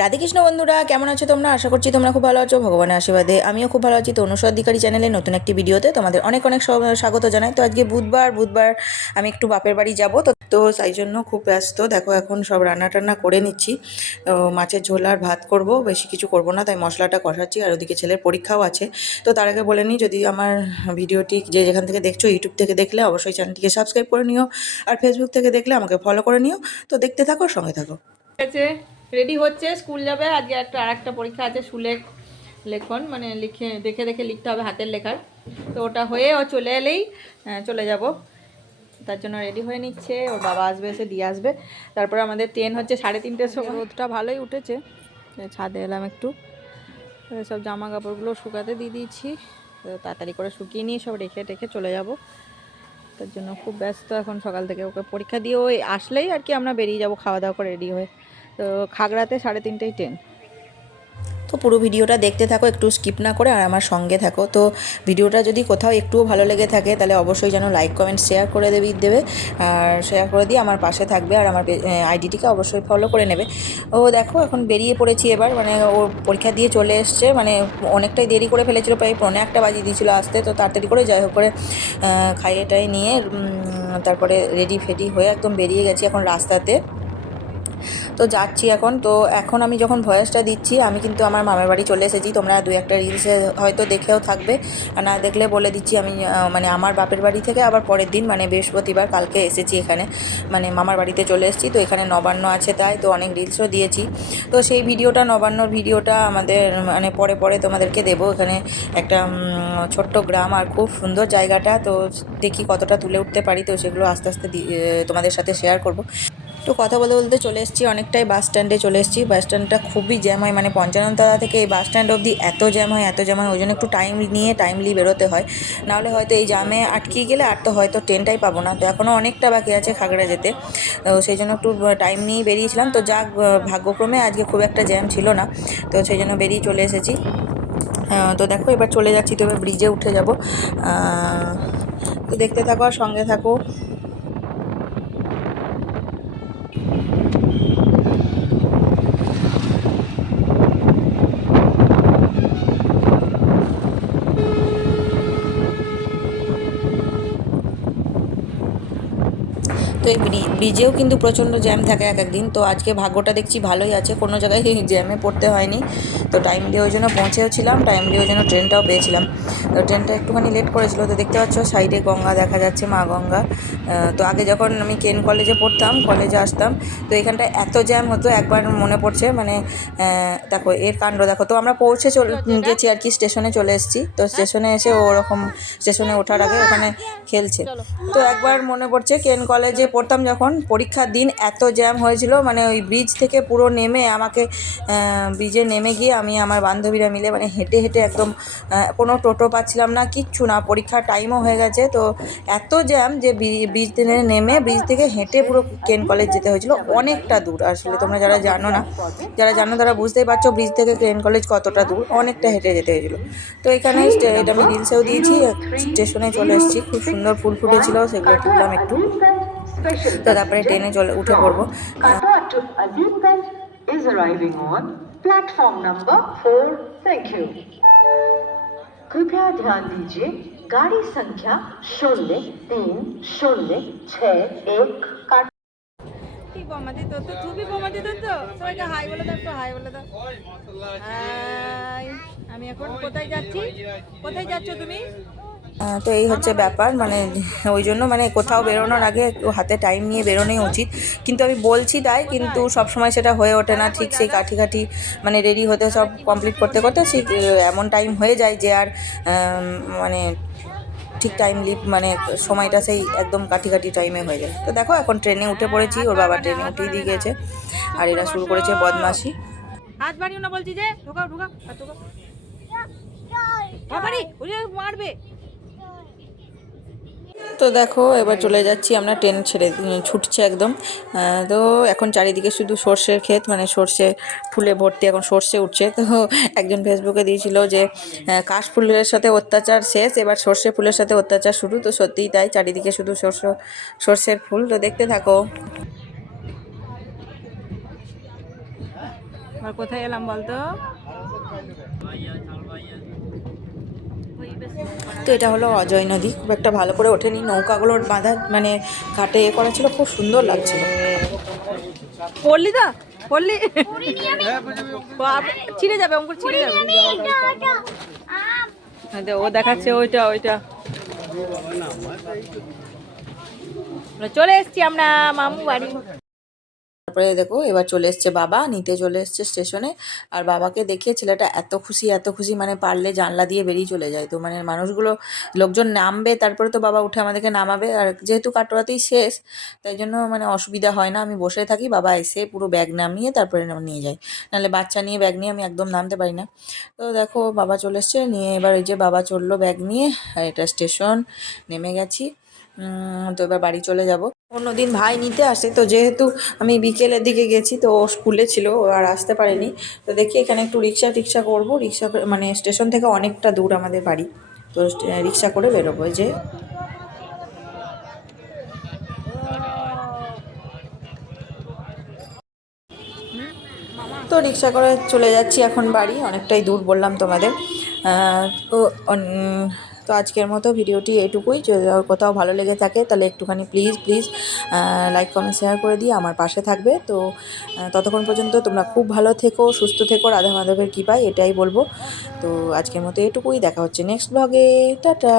রাধেকৃষ্ণ বন্ধুরা, কেমন আছো তোমরা? আশা করছি তোমরা খুব ভালো আছো, ভগবানের আশীর্বাদে আমিও খুব ভালো আছি। তো অনুসর অধিকারী চ্যানেলে নতুন একটি ভিডিওতে তোমাদের অনেক অনেক স্বাগত জানাই। তো আজকে বুধবার আমি একটু বাপের বাড়ি যাব, তো তাই জন্য খুব ব্যস্ত। দেখো এখন সব রান্না টান্না করে নিচ্ছি। তো মাছের ঝোল আর ভাত করব, বেশি কিছু করব না, তাই মশলাটা কষাচ্ছি। আর ওদিকে ছেলের পরীক্ষাও আছে। তো তার আগে বলে নিই, যদি আমার ভিডিওটি যে যেখান থেকে দেখছো, ইউটিউব থেকে দেখলে অবশ্যই চ্যানেলটিকে সাবস্ক্রাইব করে নিও, আর ফেসবুক থেকে দেখলে আমাকে ফলো করে নিও। তো দেখতে থাকো, সঙ্গে থাকো। আছে, রেডি হচ্ছে, স্কুল যাবে। আজকে আরেকটা পরীক্ষা আছে, সুলেখ লেখন, মানে লিখে দেখে দেখে লিখতে হবে, হাতের লেখার। তো ওটা হয়ে ও চলে এলেই চলে যাব, তার জন্য রেডি হয়ে নিচ্ছে। ওর বাবা আসবে, এসে দিয়ে আসবে। তারপরে আমাদের ট্রেন হচ্ছে 3:30টার সময়। রোদটা ভালোই উঠেছে, ছাদে এলাম একটু। সব জামা কাপড়গুলো শুকাতে দিয়ে দিয়েছি, তো তাড়াতাড়ি করে শুকিয়ে নিয়ে সব রেখে টেখে চলে যাব। তার জন্য খুব ব্যস্ত এখন সকাল থেকে। ওকে পরীক্ষা দিয়ে ওই আসলেই আর কি আমরা বেরিয়ে যাব খাওয়া দাওয়া করে রেডি হয়ে। তো খাগড়াতে 3:30টায় ট্রেন। তো পুরো ভিডিওটা দেখতে থাকো, একটু স্কিপ না করে, আর আমার সঙ্গে থাকো। তো ভিডিওটা যদি কোথাও একটুও ভালো লেগে থাকে, তাহলে অবশ্যই যেন লাইক কমেন্ট শেয়ার করে দেবে, আর শেয়ার করে দিয়ে আমার পাশে থাকবে, আর আমার আইডিটিকে অবশ্যই ফলো করে নেবে। ও দেখো এখন বেরিয়ে পড়েছি এবার, মানে ও পরীক্ষা দিয়ে চলে এসছে, মানে অনেকটাই দেরি করে ফেলেছিল, প্রায় 1:45 বাজিয়ে দিয়েছিল আসতে। তো তাড়াতাড়ি করে যাই হোক করে খাইয়েটাই নিয়ে তারপরে রেডি ফেডি হয়ে একদম বেরিয়ে গেছি এখন রাস্তাতে। তো যাচ্ছি এখন। তো এখন আমি যখন ভয়েসটা দিচ্ছি, আমি কিন্তু আমার মামার বাড়ি চলে এসেছি। তোমরা দু একটা রিলসে হয়তো দেখেও থাকবে, আর না দেখলে বলে দিচ্ছি। আমি মানে আমার বাপের বাড়ি থেকে আবার পরের দিন, মানে বৃহস্পতিবার কালকে এসেছি এখানে, মানে মামার বাড়িতে চলে এসেছি। তো এখানে নবান্ন আছে, তাই তো অনেক রিলসও দিয়েছি। তো সেই ভিডিওটা, নবান্নর ভিডিওটা আমাদের মানে পরে পরে তোমাদেরকে দেবো। এখানে একটা ছোট্ট গ্রাম, আর খুব সুন্দর জায়গাটা। তো দেখি কতটা তুলে উঠতে পারি, তো সেগুলো আস্তে আস্তে তোমাদের সাথে শেয়ার করব। তো কথা বলতে বলতে চলে এসেছি, অনেকটাই বাস স্ট্যান্ডে চলে এসেছি। বাস স্ট্যান্ডটা খুবই জ্যাম হয়, মানে পঞ্চাননতলা থেকে এই বাস স্ট্যান্ড অবধি এত জ্যাম হয়, ওই জন্য একটু টাইমলি বেরোতে হয়। নাহলে হয়তো এই জ্যামে আটকে গেলে আর তো হয়তো ট্রেনটাই পাবো না। তো এখনও অনেকটা বাকি আছে খাগড়া যেতে, তো সেই জন্য একটু টাইম নিয়েই বেরিয়েছিলাম। তো যাক, ভাগ্যক্রমে আজকে খুব একটা জ্যাম ছিল না, তো সেই জন্য বেরিয়ে চলে এসেছি। তো দেখো এবার চলে যাচ্ছি, তো এবার ব্রিজে উঠে যাব। তো দেখতে থাকো আর সঙ্গে থাকো। তো এই ব্রিজেও কিন্তু প্রচণ্ড জ্যাম থাকে এক একদিন। তো আজকে ভাগ্যটা দেখছি ভালোই আছে, কোনো জায়গায় জ্যামে পড়তে হয়নি। তো টাইমলি ওই জন্য পৌঁছেও ছিলাম, টাইমলি ওই জন্য ট্রেনটাও পেয়েছিলাম। তো ট্রেনটা একটুখানি লেট করেছিল। তো দেখতে পাচ্ছ সাইডে গঙ্গা দেখা যাচ্ছে, মা গঙ্গা। তো আগে যখন আমি কেন কলেজে পড়তাম, কলেজে আসতাম, তো এখানটায় এত জ্যাম হতো, একবার মনে পড়ছে, মানে দেখো এর কাণ্ড দেখো। তো আমরা পৌঁছে গেছি আর কি, স্টেশনে চলে এসেছি। তো স্টেশনে এসে ওরকম স্টেশনে ওঠার আগে ওখানে খেলছে। তো একবার মনে পড়ছে, কেন কলেজে পড়তাম যখন, পরীক্ষার দিন এত জ্যাম হয়েছিল, মানে ওই ব্রিজ থেকে পুরো নেমে আমাকে ব্রিজে নেমে গিয়ে আমি আমার বান্ধবীরা মিলে মানে হেঁটে হেঁটে একদম, কোনো টোটো পাচ্ছিলাম না, কিচ্ছু না, পরীক্ষার টাইমও হয়ে গেছে। তো এত জ্যাম যে ব্রিজ থেকে নেমে, ব্রিজ থেকে হেঁটে পুরো কেন কলেজ যেতে হয়েছিল, অনেকটা দূর। আসলে তোমরা যারা জানো না, যারা জানো তারা বুঝতেই পারছো ব্রিজ থেকে কেন কলেজ কতটা দূর, অনেকটা হেঁটে যেতে হয়েছিল। তো এখানে এটা আমি রিলসেও দিয়েছি, স্টেশনে চলে এসেছি, খুব সুন্দর ফুল ফুটেছিল, সেগুলো তুললাম একটু। তো তারপরে ট্রেনে উঠে পড়বো। Katwa to Azimganj is arriving on platform number 4. Thank you. कृपया ध्यान दीजिए, गाड़ी संख्या 0306 ঠিক বোমাদি তো, তুমি বোমাদি তো, সবাইকে হাই বলে দাও, একটু হাই বলে দাও। হাই। আমি এখন কোথায় যাচ্ছি? কোথায় যাচ্ছ তুমি? তো এই হচ্ছে ব্যাপার, মানে ওই জন্য মানে কোথাও বেরোনোর আগে একটু হাতে টাইম নিয়ে বেরোনোই উচিত। কিন্তু আমি বলছি তাই, কিন্তু সব সময় সেটা হয়ে ওঠে না ঠিক। সেই কাঠি মানে রেডি হতে, সব কমপ্লিট করতে করতে সেই এমন টাইম হয়ে যায় যে আর মানে ঠিক টাইমলি, মানে সময়টা সেই একদম কাঠি টাইমে হয়ে যায়। তো দেখো এখন ট্রেনে উঠে পড়েছি, ওর বাবা ট্রেনে উঠিয়ে দিয়ে গিয়েছে, আর এরা শুরু করেছে বদমাশি। হাত বাড়িও না বলছি যে, ঢোকাও ঢোকাও ঢোকাও। বাবারে ওরে মারবে। তো দেখো এবার চলে যাচ্ছি আমরা, ট্রেন ছেড়ে ছুটছে একদম। তো এখন চারিদিকে শুধু সর্ষের ক্ষেত, মানে সর্ষে ফুলে ভর্তি, এখন সর্ষে উঠছে। তো একজন ফেসবুকে দিয়েছিল যে কাশ ফুলের সাথে অত্যাচার শেষ, এবার সর্ষে ফুলের সাথে অত্যাচার শুরু। তো সত্যিই তাই, চারিদিকে শুধু সর্ষের ফুল। তো দেখতে থাকো। আর কোথায় এলাম বলতো? তো এটা হলো অজয় নদী, খুব একটা ভালো করে ওঠেনি, নৌকাগুলোর বাঁধা মানে ঘাটে করা ছিল, খুব সুন্দর লাগছিল। পড়লি তো? পড়লি? ছিঁড়ে যাবে, অঙ্কুর ছিঁড়ে যাবে। ও দেখাচ্ছে ওইটা ওইটা। চলে এসছি আমরা মামু বাড়ি। তারপরে দেখো এবার চলে এসছে বাবা, নিতে চলে এসছে স্টেশনে। আর বাবাকে দেখে ছেলেটা এত খুশি, মানে পারলে জানলা দিয়ে বেরিয়ে চলে যায়। তো মানে মানুষগুলো, লোকজন নামবে তারপরে তো বাবা উঠে আমাদেরকে নামাবে। আর যেহেতু কাটোয়াতেই শেষ, তাই জন্য মানে অসুবিধা হয় না, আমি বসে থাকি, বাবা এসে পুরো ব্যাগ নামিয়ে তারপরে নিয়ে যায়। নাহলে বাচ্চা নিয়ে ব্যাগ নিয়ে আমি একদম নামতে পারি না। তো দেখো বাবা চলে এসছে নিয়ে, এবার এই যে বাবা চললো ব্যাগ নিয়ে, আর এটা স্টেশন, নেমে গেছি। তো এবার বাড়ি চলে যাব। অন্যদিন ভাই নিতে আসে, তো যেহেতু আমি বিকেলের দিকে গেছি তো ও স্কুলে ছিল, ও আর আসতে পারেনি। তো দেখি এখানে একটু রিক্সা করবো, মানে স্টেশন থেকে অনেকটা দূর আমাদের বাড়ি, তো রিক্সা করে বেরোবো। এই যে তো রিক্সা করে চলে যাচ্ছি এখন বাড়ি, অনেকটাই দূর বললাম তোমাদের। তো তো আজকের মতো ভিডিওটি এইটুকুই। যদি কোথাও ভালো লেগে থাকে তাহলে একটুখানি প্লিজ লাইক কমেন্ট শেয়ার করে দিয়ে আমার পাশে থাকবে। তো ততক্ষণ পর্যন্ত তোমরা খুব ভালো থেকো, সুস্থ থেকো, রাধা মাধবের কৃপায়, এটাই বলবো। তো আজকের মতো এটুকুই, দেখা হচ্ছে নেক্সট ব্লগে, টাটা।